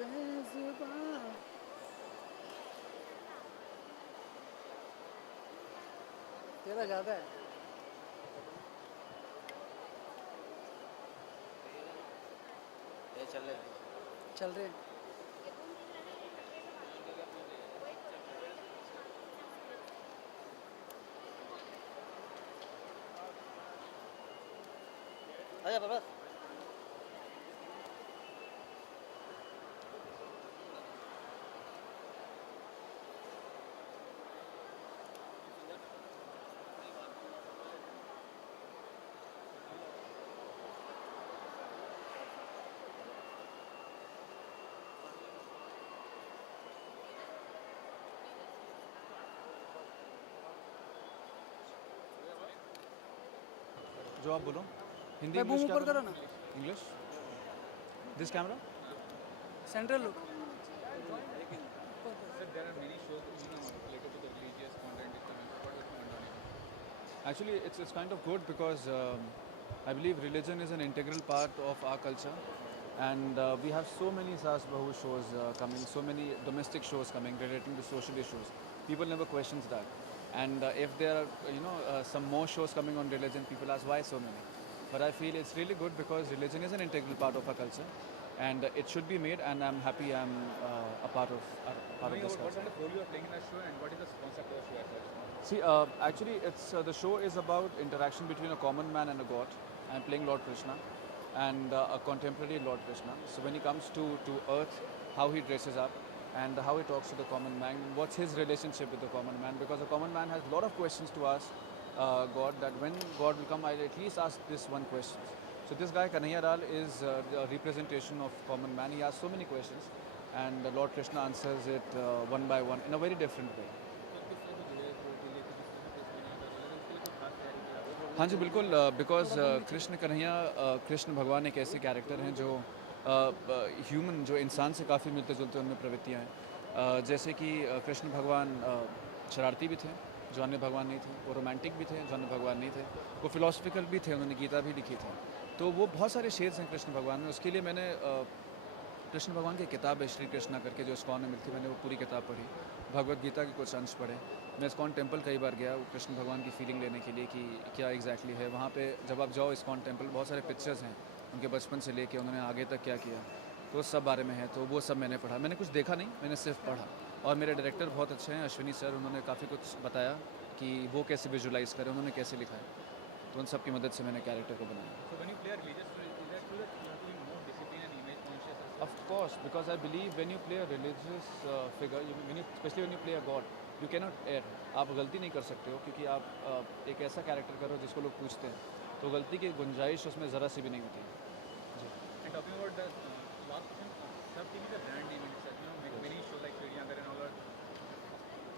बेजुबान। तेरा ज़्यादा है। ये चल रहे चल रहे हैं। अरे बस जो आप बोलो हिंदी भाई बूम इंग्लिश क्या ऊपर करूँ करो ना। English this camera central look. Sir, there are many shows related to the religious content is coming. What is your comment on it? actually it's kind of good because I believe religion is an integral part of our culture and we have so many Saas Bahu shows coming, so many domestic shows coming relating to social issues. People never questions that. And if there are some more shows coming on religion, people ask why so many. But I feel it's really good because religion is an integral part of our culture and it should be made, and I'm happy I'm a part of Knowing this about what culture. kind of role you are playing in the show and what is the concept of the show as well? See, actually, it's the show is about interaction between a common man and a god. I'm playing Lord Krishna, and a contemporary Lord Krishna. So when he comes to Earth, how he dresses up, and how he talks to the common man. What's his relationship with the common man? Because the common man has a lot of questions to ask God. That when God will come, I'll at least ask this one question. So this guy Kanhaiya Lal is a representation of common man. He asks so many questions, and Lord Krishna answers it one by one in a very different way. तो किस तरह से जुड़े जो relative जिस तरह से कृष्ण बना था अलग उसके लिए कोई खास तैयारी की आपने? हाँ जी बिल्कुल, बिकॉज कृष्ण कन्हैया कृष्ण भगवान एक ऐसे कैरेक्टर हैं जो ह्यूमन, जो इंसान से काफ़ी मिलते जुलते उनमें प्रवृत्तियाँ हैं। जैसे कि कृष्ण भगवान शरारती भी थे, जो अन्य भगवान नहीं थे। वो रोमांटिक भी थे, जो अन्य भगवान नहीं थे। वो फिलोसफिकल भी थे, उन्होंने गीता भी लिखी थी। तो वो बहुत सारे शेड्स हैं कृष्ण भगवान में। उसके लिए मैंने कृष्ण भगवान की किताब है श्री कृष्णा करके, जो इस्कॉन में मिलती है, मैंने वो पूरी किताब पढ़ी। भगवत गीता के कुछ अंश पढ़े। मैं इस्कॉन टेम्पल कई बार गया कृष्ण भगवान की फीलिंग लेने के लिए कि क्या एग्जैक्टली है वहाँ पे। जब आप जाओ इस्कॉन टेम्पल, बहुत सारे पिक्चर्स हैं उनके बचपन से लेके उन्होंने आगे तक क्या किया, तो उस सब बारे में है। तो वो सब मैंने पढ़ा। मैंने कुछ देखा नहीं, मैंने सिर्फ पढ़ा। और मेरे डायरेक्टर बहुत अच्छे हैं, अश्विनी सर, उन्होंने काफ़ी कुछ बताया कि वो कैसे विजुलाइज़ करें, उन्होंने कैसे लिखा है। तो उन सब की मदद से मैंने कैरेक्टर को बनाया। So when you play a religious role, is that true that you have to be more disciplined and image conscious as well? Of course, because I believe when you play a religious figure, especially when you play a god, you cannot err. आप गलती नहीं कर सकते हो, क्योंकि आप एक ऐसा कैरेक्टर करो जिसको लोग पूछते हैं, तो गलती की गुंजाइश उसमें ज़रा सी भी नहीं होती जी। And talking about the last question, Sub TV is a brand name in itself. Many shows like Chiriyaghar and all are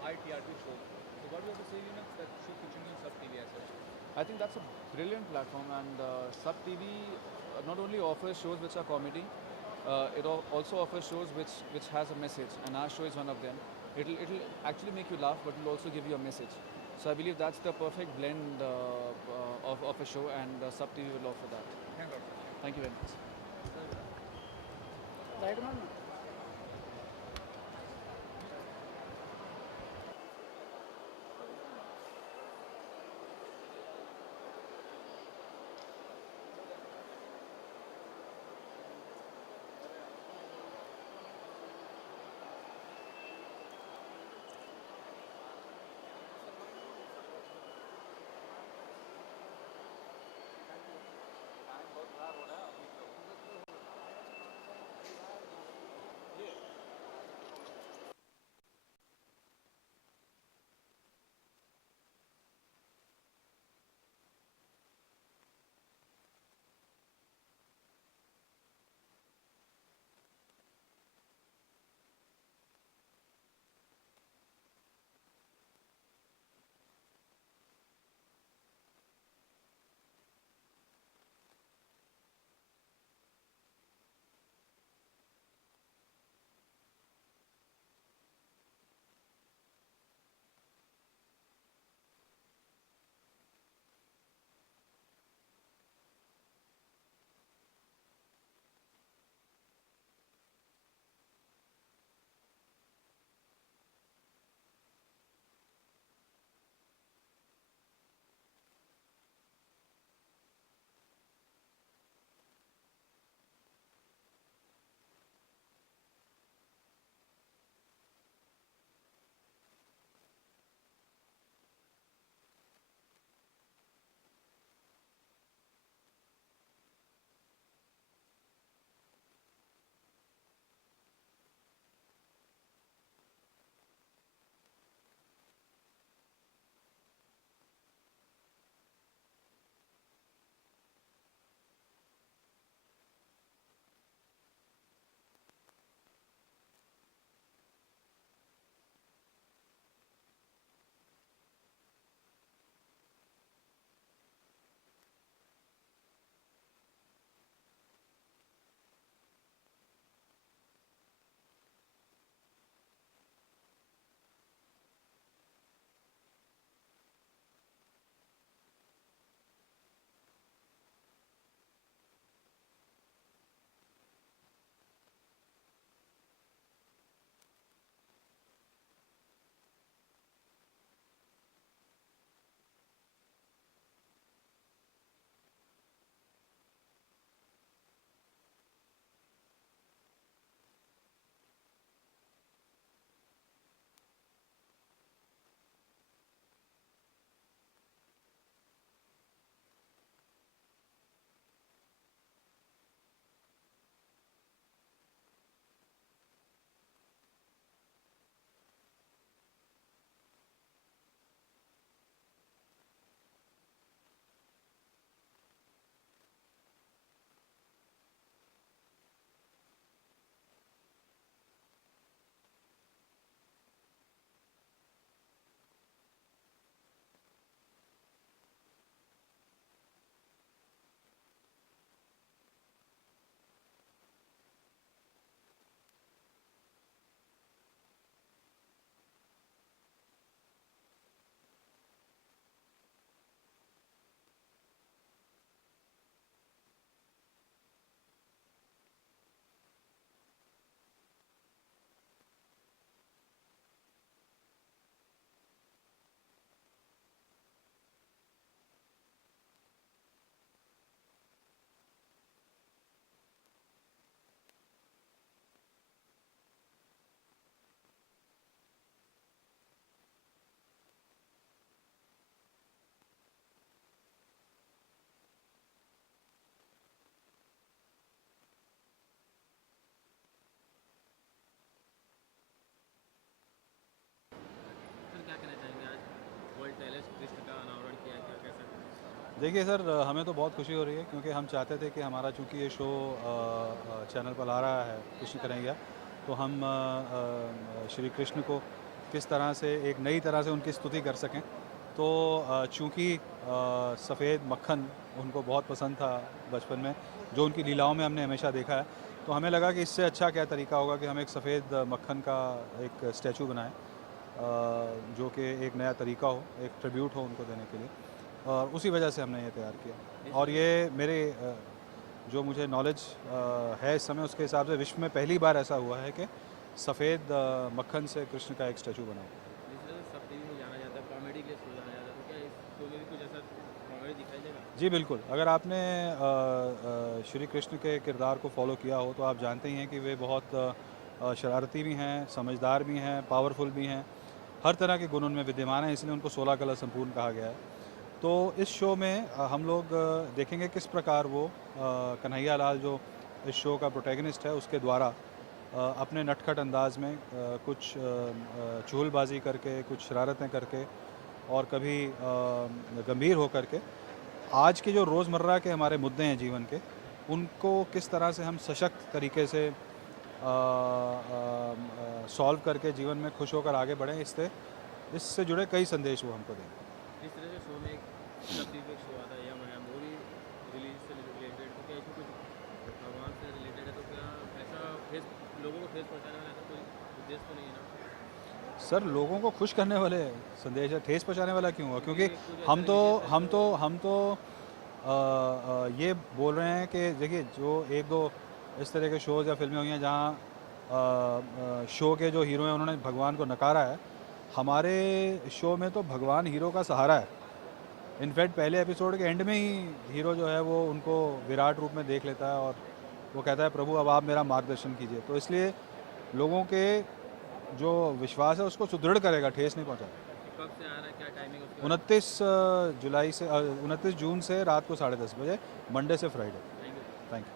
ITRP shows. So what do you have to say, that show featuring on Sub TV as well? I think that's a brilliant platform, and Sub TV not only offers shows which are comedy, it also offers shows which has a message, and our show is one of them. It'll actually make you laugh, but it'll also give you a message. So I believe that's the perfect blend of a show, and Sub TV will offer that. Thank you, sir. Thank you very much. Right में ना। देखिए sir, हमें तो बहुत खुशी हो रही है क्योंकि हम चाहते थे कि हमारा चूँकि ये शो चैनल पर आ रहा है कृष्ण कन्हैया, तो हम श्री कृष्ण को किस तरह से एक नई तरह से उनकी स्तुति कर सकें। तो चूँकि सफ़ेद मक्खन उनको बहुत पसंद था बचपन में, जो उनकी लीलाओं में हमने हमेशा देखा है, तो हमें लगा कि इससे अच्छा क्या तरीका होगा कि हम एक सफ़ेद मक्खन का एक स्टैचू बनाएं, जो कि एक नया तरीका हो, एक ट्रिब्यूट हो उनको देने के लिए, और उसी वजह से हमने ये तैयार किया। और ये मेरे जो मुझे नॉलेज है इस समय, उसके हिसाब से विश्व में पहली बार ऐसा हुआ है कि सफ़ेद मक्खन से कृष्ण का एक स्टैचू बना। जिस तरह से सब टीवी में जाना जाता है, कॉमेडी के लिए शो जाना जाता है, तो क्या इस शो में भी कुछ ऐसा कॉमेडी दिखाई देगा? जी बिल्कुल, अगर आपने श्री कृष्ण के किरदार को फॉलो किया हो तो आप जानते ही हैं कि वे बहुत शरारती भी हैं, समझदार भी हैं, पावरफुल भी हैं, हर तरह के गुण उनमें विद्यमान हैं, इसलिए उनको 16 कला संपूर्ण कहा गया है। तो इस शो में हम लोग देखेंगे किस प्रकार वो कन्हैया लाल, जो इस शो का प्रोटैगनिस्ट है, उसके द्वारा अपने नटखट अंदाज में कुछ चुगलबाजी करके, कुछ शरारतें करके, और कभी गंभीर होकर के आज के जो रोज़मर्रा के हमारे मुद्दे हैं जीवन के, उनको किस तरह से हम सशक्त तरीके से सॉल्व करके जीवन में खुश होकर आगे बढ़ें, इससे जुड़े कई संदेश वो हमको देंगे। जिस तरह से शो में एक सब टीवी पे शो आता है या मैं वो भी रिलीज से रिलेटेड, तो क्या इसमें कुछ भगवान से रिलेटेड है, तो क्या ऐसा फेस लोगों को ठेस पहुँचाने वाला ऐसा कोई उद्देश्य तो नहीं है ना? सर, लोगों को खुश करने वाले संदेश है, ठेस पहुँचाने वाला क्यों हुआ? क्योंकि हम तो ये बोल रहे हैं कि देखिए, जो एक दो इस तरह के शोज़ या फिल्में हुई हैं जहाँ शो के जो हीरो हैं उन्होंने भगवान को नकारा है, हमारे शो में तो भगवान हीरो का सहारा है। इनफैक्ट पहले एपिसोड के एंड में ही हीरो जो है वो उनको विराट रूप में देख लेता है और वो कहता है, प्रभु अब आप मेरा मार्गदर्शन कीजिए। तो इसलिए लोगों के जो विश्वास है उसको सुदृढ़ करेगा, ठेस नहीं पहुंचाएगा। कब से आ रहा है, क्या टाइमिंग उसकी? 29 जून से रात को 10:30 बजे, मंडे से Friday. Thank you. Thank you.